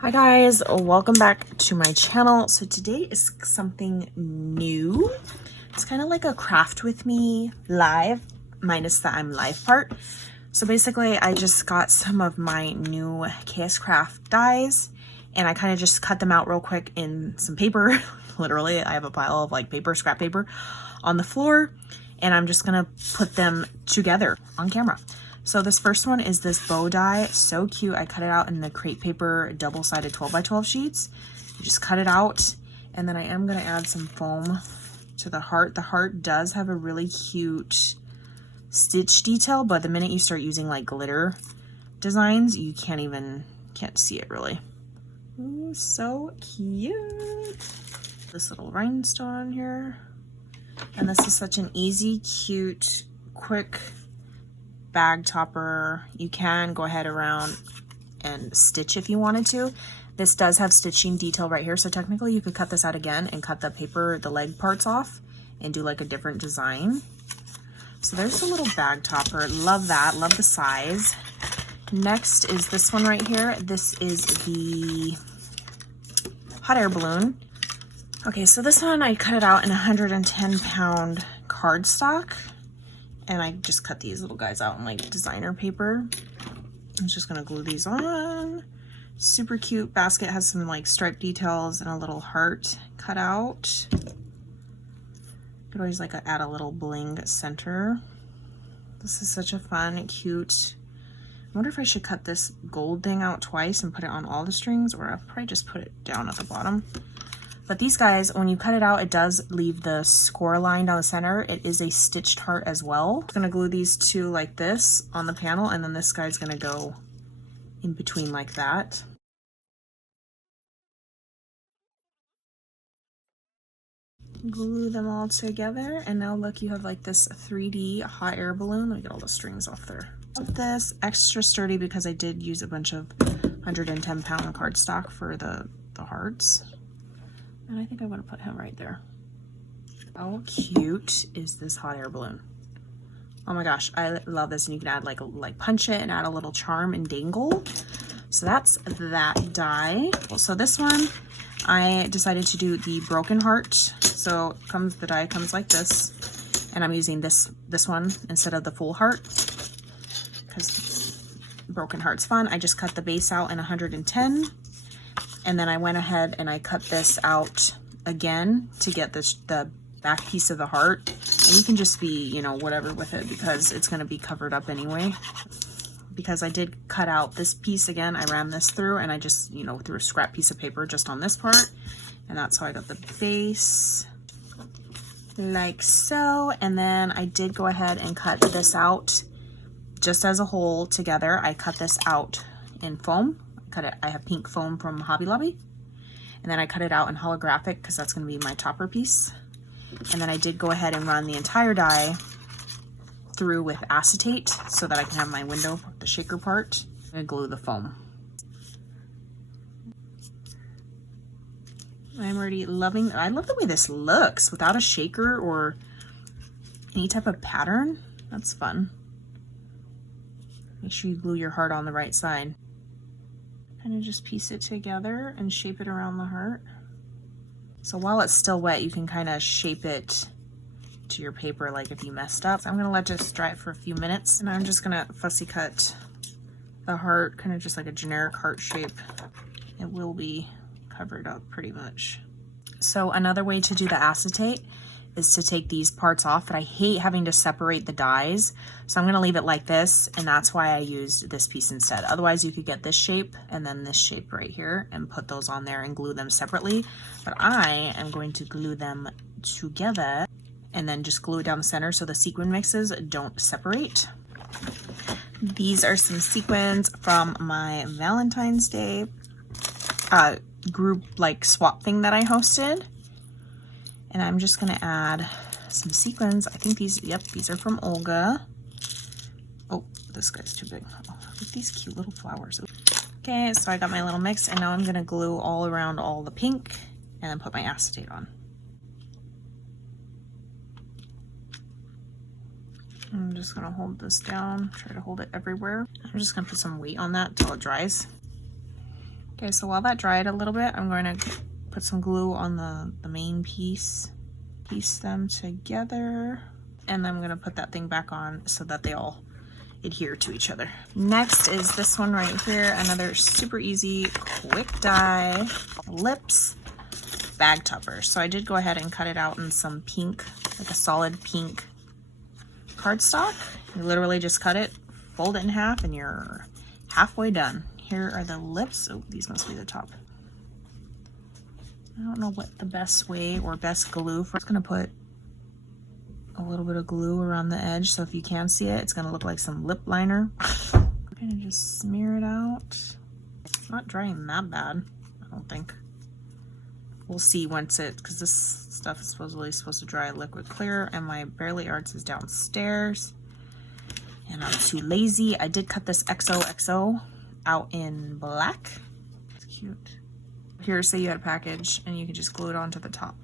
Hi guys, welcome back to my channel. So today is something new. It's kind of like a craft with me live, minus the I'm live part. So basically I just got some of my new KS Craft dies and I kind of just cut them out real quick in some paper. Literally, I have a pile of like paper, scrap paper on the floor, and I'm just gonna put them together on camera. So this first one is this bow die, so cute. I cut it out in the crepe paper double-sided 12x12 sheets. You just cut it out, and then I am gonna add some foam to the heart. The heart does have a really cute stitch detail, but the minute you start using like glitter designs, you can't see it really. Ooh, so cute. This little rhinestone here. And this is such an easy, cute, quick bag topper. You can go ahead around and stitch if you wanted to. This does have stitching detail right here, so technically you could cut this out again and cut the paper, the leg parts off and do like a different design. So there's a little bag topper. Love that, love the size. Next is this one right here. This is the hot air balloon. Okay, so this one I cut it out in 110-pound cardstock. And I just cut these little guys out in like designer paper. I'm just gonna glue these on. Super cute basket, has some like stripe details and a little heart cut out. Could always like add a little bling center. This is such a fun, cute. I wonder if I should cut this gold thing out twice and put it on all the strings, or I'll probably just put it down at the bottom. But these guys, when you cut it out, it does leave the score line down the center. It is a stitched heart as well. I'm gonna glue these two like this on the panel, and then this guy's gonna go in between like that. Glue them all together, and now look, you have like this 3D hot air balloon. Let me get all the strings off there. This extra sturdy because I did use a bunch of 110-pound cardstock for the hearts. And I think I want to put him right there. How cute is this hot air balloon? Oh my gosh, I love this. And you can add like punch it and add a little charm and dangle. So that's that die. So this one, I decided to do the broken heart. So the die comes like this, and I'm using this one instead of the full heart because broken heart's fun. I just cut the base out in 110. And then I went ahead and I cut this out again to get the back piece of the heart. And you can just be, you know, whatever with it because it's going to be covered up anyway. Because I did cut out this piece again, I ran this through and I just, you know, threw a scrap piece of paper just on this part. And that's how I got the base, like so. And then I did go ahead and cut this out just as a whole together. I cut this out in foam. I have pink foam from Hobby Lobby, and then I cut it out in holographic because that's going to be my topper piece. And then I did go ahead and run the entire die through with acetate so that I can have my window, the shaker part, and glue the foam. I'm already loving, I love the way this looks without a shaker or any type of pattern. That's fun. Make sure you glue your heart on the right side. Kind of just piece it together and shape it around the heart. So while it's still wet, you can kind of shape it to your paper like if you messed up. So I'm gonna let this dry for a few minutes, and I'm just gonna fussy cut the heart, kind of just like a generic heart shape. It will be covered up pretty much. So another way to do the acetate is to take these parts off, but I hate having to separate the dies. So I'm gonna leave it like this, and that's why I used this piece instead. Otherwise you could get this shape and then this shape right here and put those on there and glue them separately. But I am going to glue them together and then just glue it down the center so the sequin mixes don't separate. These are some sequins from my Valentine's Day group like swap thing that I hosted. And I'm just gonna add some sequins. I think these, yep, these are from Olga. Oh, this guy's too big. Oh, look at these cute little flowers. Okay, so I got my little mix, and now I'm gonna glue all around all the pink and then put my acetate on. I'm just gonna hold this down, try to hold it everywhere. I'm just gonna put some weight on that till it dries. Okay, so while that dried a little bit, I'm going to put some glue on the main piece, piece them together, and then I'm going to put that thing back on so that they all adhere to each other. Next is this one right here, another super easy quick dye lips bag topper. So I did go ahead and cut it out in some pink, like a solid pink cardstock. You literally just cut it, fold it in half, and you're halfway done. Here are the lips. Oh, these must be the top. I don't know what the best way or best glue for. I'm just gonna put a little bit of glue around the edge, so if you can see it, it's gonna look like some lip liner. I'm gonna just smear it out. It's not drying that bad, I don't think. We'll see once it, because this stuff is supposed to dry liquid clear, and my Barely Arts is downstairs, and I'm too lazy. I did cut this xoxo out in black. It's cute. Here, say you had a package, and you could just glue it onto the top.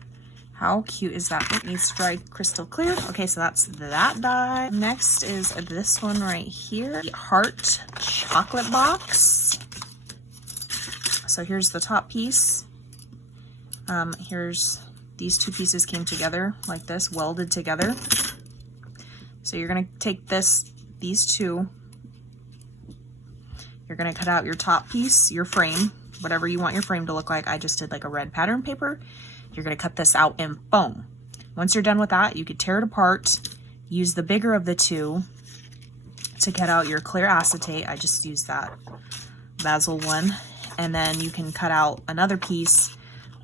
How cute is that? It needs to dry crystal clear. Okay, so that's that dye. Next is this one right here, the Heart Chocolate Box. So here's the top piece. Here's these two pieces came together like this, welded together. So you're gonna take these two, you're gonna cut out your top piece, your frame, whatever you want your frame to look like. I just did like a red pattern paper. You're gonna cut this out in foam. Once you're done with that, you could tear it apart, use the bigger of the two to cut out your clear acetate. I just used that Basil one. And then you can cut out another piece,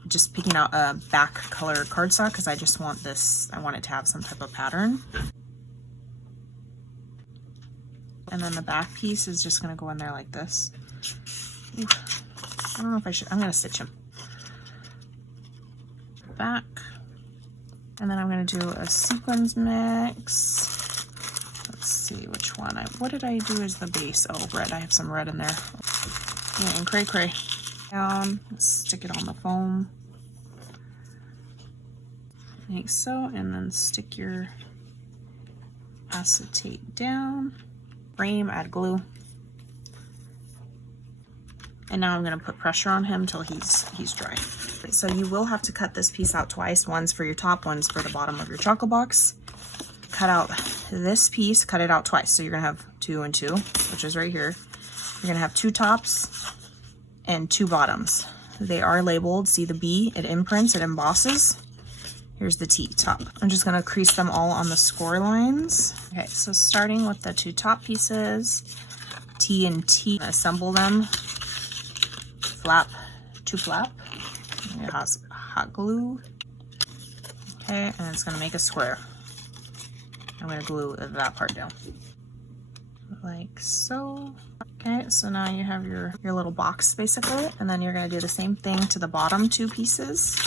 just picking out a back color cardstock, because I just want this, I want it to have some type of pattern. And then the back piece is just gonna go in there like this. Ooh, I don't know if I should, I'm gonna stitch him. Back. And then I'm gonna do a sequins mix. Let's see which one. What did I do as the base? Oh, red, I have some red in there. Yeah, and cray cray. Down, let's stick it on the foam. Like so, and then stick your acetate down. Frame, add glue. And now I'm gonna put pressure on him till he's dry. So you will have to cut this piece out twice, one's for your top, one's for the bottom of your chocolate box. Cut out this piece, cut it out twice. So you're gonna have 2 and 2, which is right here. You're gonna have 2 tops and 2 bottoms. They are labeled, see the B, it imprints, it embosses. Here's the T, top. I'm just gonna crease them all on the score lines. Okay, so starting with the 2 top pieces, T and T, assemble them, flap to flap. It has hot glue. Okay, and it's gonna make a square. I'm gonna glue that part down. Like so. Okay, so now you have your little box basically, and then you're gonna do the same thing to the bottom 2 pieces.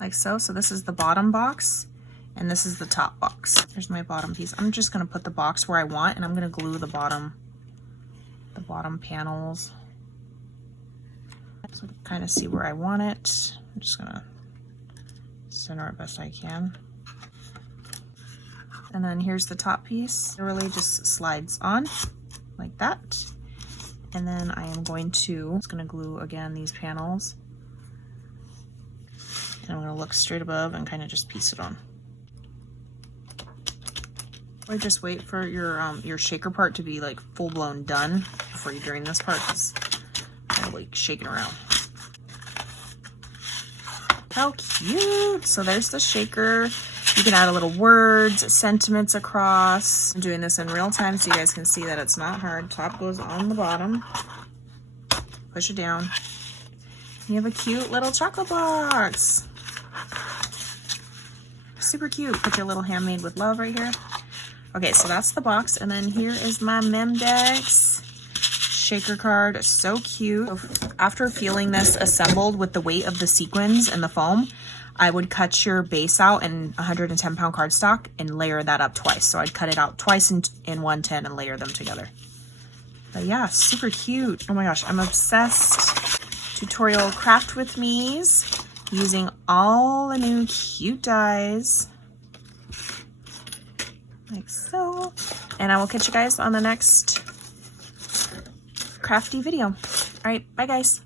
Like so. So this is the bottom box, and this is the top box. Here's my bottom piece. I'm just gonna put the box where I want, and I'm gonna glue the bottom panels. So kind of see where I want it. I'm just gonna center it best I can. And then here's the top piece. It really just slides on like that. And then I am just gonna glue again these panels. And I'm gonna look straight above and kind of just piece it on. Or just wait for your shaker part to be like full blown done before you're doing this part, because I'm like shaking around. How cute! So there's the shaker. You can add a little words, sentiments across. I'm doing this in real time so you guys can see that it's not hard. Top goes on the bottom. Push it down. You have a cute little chocolate box. Super cute. Put your little handmade with love right here. Okay, so that's the box, and then here is my Memdex shaker card. So cute. So after feeling this assembled with the weight of the sequins and the foam, I would cut your base out in 110-pound cardstock and layer that up twice. So I'd cut it out twice in 110 and layer them together. But yeah, super cute. Oh my gosh, I'm obsessed. Tutorial craft with me's using all the new cute dies. Like so. And I will catch you guys on the next crafty video. All right, bye guys.